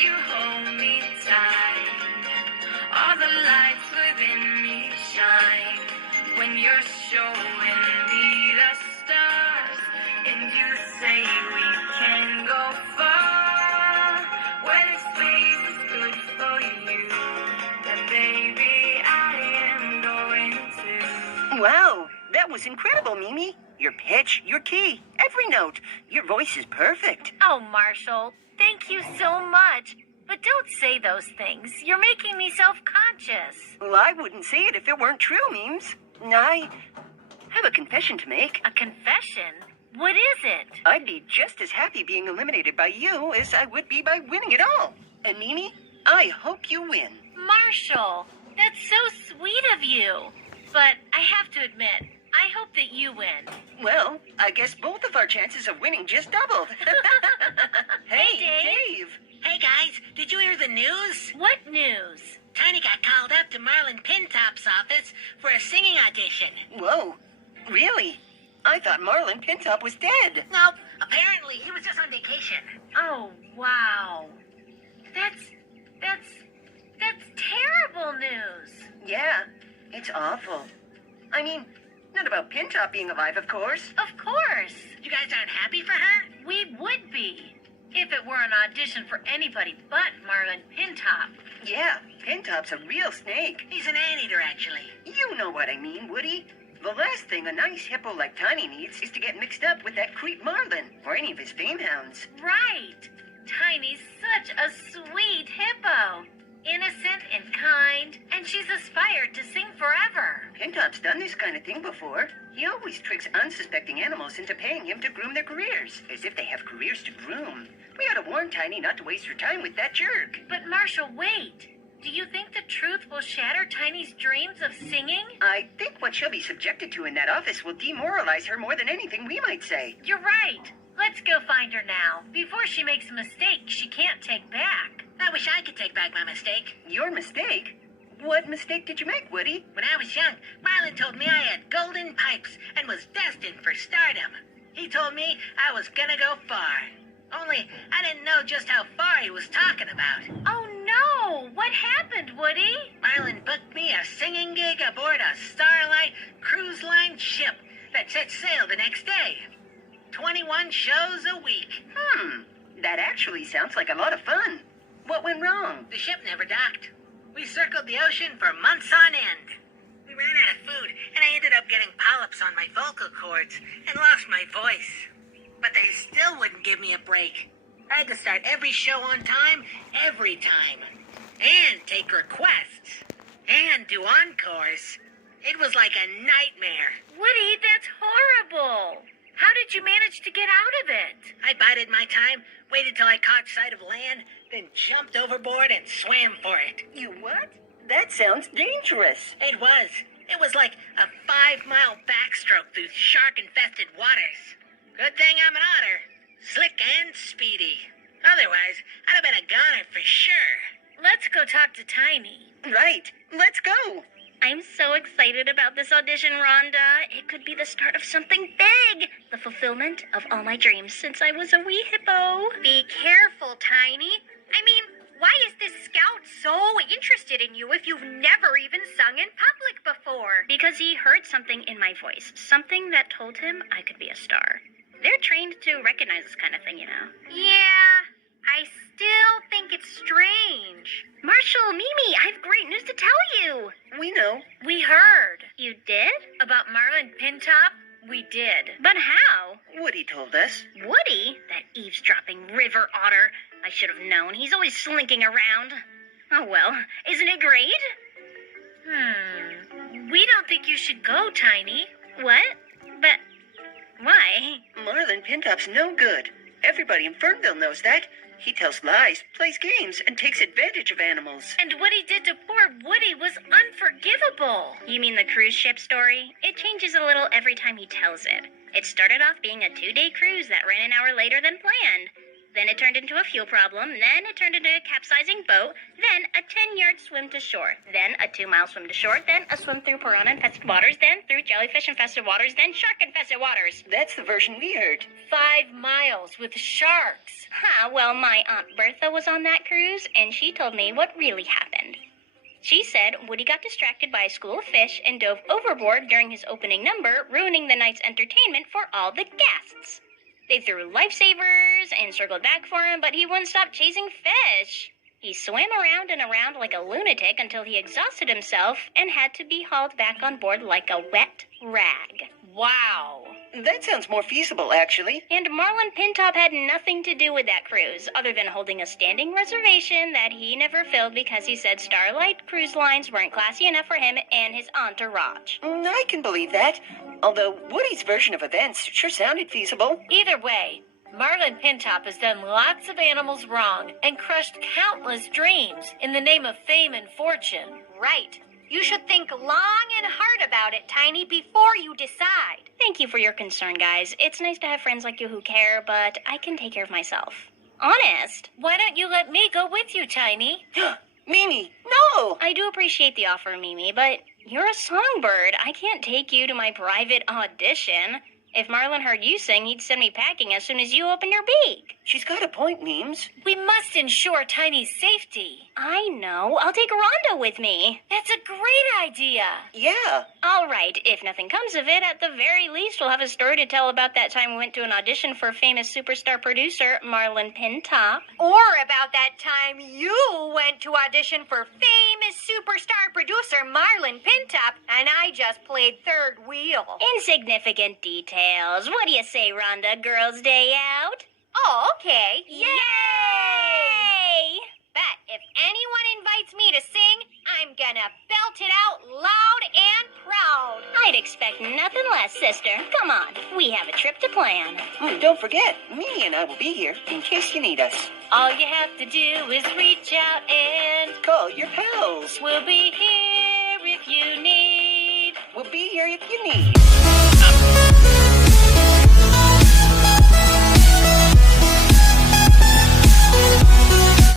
you hold me tight. All the lights within me shine when you're showing me the stars, and you say we can go far. When space is good for you, then baby I am going to. Wow, that was incredible, Mimi. Your pitch, your key, every note. Your voice is perfect. Oh, Marshall, thank you so much. But don't say those things. You're making me self-conscious. Well, I wouldn't say it if it weren't true, Memes. I have a confession to make. A confession? What is it? I'd be just as happy being eliminated by you as I would be by winning it all. And Mimi, I hope you win. Marshall, that's so sweet of you. But I have to admit, I hope that you win. Well, I guess both of our chances of winning just doubled. Hey, Dave. Hey guys, did you hear the news? What news? Tiny got called up to Marlon Pintop's office for a singing audition. Whoa, really? I thought Marlon Pintop was dead. Nope, apparently he was just on vacation. Oh, wow. That's terrible news. Yeah, it's awful. I mean, not about Pintop being alive, of course. Of course. You guys aren't happy for her? We would be. If it were an audition for anybody but Marlon Pintop. Yeah, Pintop's a real snake. He's an anteater, actually. You know what I mean, Woody. The last thing a nice hippo like Tiny needs is to get mixed up with that creep Marlin or any of his fame hounds. Right. Tiny's such a sweet hippo. Innocent and kind, and she's aspired to sing forever. Pintop's done this kind of thing before. He always tricks unsuspecting animals into paying him to groom their careers, as if they have careers to groom. We ought to warn Tiny not to waste her time with that jerk. But Marshall, wait. Do you think the truth will shatter Tiny's dreams of singing? I think what she'll be subjected to in that office will demoralize her more than anything we might say. You're right. Let's go find her now, before she makes a mistake she can't take back. I wish I could take back my mistake. Your mistake? What mistake did you make, Woody? When I was young, Marlon told me I had golden pipes and was destined for stardom. He told me I was gonna go far. Only, I didn't know just how far he was talking about. Oh no! What happened, Woody? Marlon booked me a singing gig aboard a Starlight Cruise Line ship that set sail the next day. 21 shows a week. That actually sounds like a lot of fun. What went wrong? The ship never docked. We circled the ocean for months on end. We ran out of food, and I ended up getting polyps on my vocal cords and lost my voice. But they still wouldn't give me a break. I had to start every show on time, every time. And take requests. And do encores. It was like a nightmare. Woody, that's horrible. How did you manage to get out of it? I bided my time, waited till I caught sight of land, then jumped overboard and swam for it. You what? That sounds dangerous. It was. It was like a 5-mile backstroke through shark-infested waters. Good thing I'm an otter. Slick and speedy. Otherwise, I'd have been a goner for sure. Let's go talk to Tiny. Right. Let's go. I'm so excited about this audition, Rhonda. It could be the start of something big. The fulfillment of all my dreams since I was a wee hippo. Be careful, Tiny. I mean, why is this scout so interested in you if you've never even sung in public before? Because he heard something in my voice. Something that told him I could be a star. They're trained to recognize this kind of thing, you know. Yeah, I still think it's strange. Marshall, Mimi, I have great news to tell you. We know. We heard. You did? About Marlon Pintop? We did. But how? Woody told us. Woody? That eavesdropping river otter. I should have known. He's always slinking around. Oh well, isn't it great? We don't think you should go, Tiny. What? But why? Marlon Pintop's no good. Everybody in Fernville knows that. He tells lies, plays games, and takes advantage of animals. And what he did to poor Woody was unforgivable. You mean the cruise ship story? It changes a little every time he tells it. It started off being a 2-day cruise that ran an hour later than planned. Then it turned into a fuel problem. Then it turned into a capsizing boat. Then a 10-yard swim to shore. Then a 2-mile swim to shore. Then a swim through piranha-infested waters. Then through jellyfish-infested waters. Then shark-infested waters. That's the version we heard. 5 miles with sharks. Well, my Aunt Bertha was on that cruise, and she told me what really happened. She said Woody got distracted by a school of fish and dove overboard during his opening number, ruining the night's entertainment for all the guests. They threw lifesavers and circled back for him, but he wouldn't stop chasing fish. He swam around and around like a lunatic until he exhausted himself and had to be hauled back on board like a wet rag. Wow. That sounds more feasible, actually. And Marlin Pintop had nothing to do with that cruise, other than holding a standing reservation that he never filled because he said Starlight Cruise Lines weren't classy enough for him and his entourage. I can believe that. Although Woody's version of events sure sounded feasible. Either way, Marlin Pintop has done lots of animals wrong and crushed countless dreams in the name of fame and fortune. Right. You should think long and hard about it, Tiny, before you decide. Thank you for your concern, guys. It's nice to have friends like you who care, but I can take care of myself. Honest. Why don't you let me go with you, Tiny? Mimi, no! I do appreciate the offer, Mimi, but you're a songbird. I can't take you to my private audition. If Marlin heard you sing, he'd send me packing as soon as you open your beak. She's got a point, Memes. We must ensure Tiny's safety. I know. I'll take Rhonda with me. That's a great idea. Yeah. All right. If nothing comes of it, at the very least, we'll have a story to tell about that time we went to an audition for famous superstar producer Marlin Pintop. Or about that time you went to audition for famous superstar producer Marlin Pintop, and I just played third wheel. Insignificant details. What do you say, Rhonda? Girls' Day out? Oh, okay. Yay! But if anyone invites me to sing, I'm gonna belt it out loud and proud. I'd expect nothing less, sister. Come on. We have a trip to plan. Don't forget, Mimi and I will be here in case you need us. All you have to do is reach out and Call your pals. we'll be here if you need. We'll be here if you need.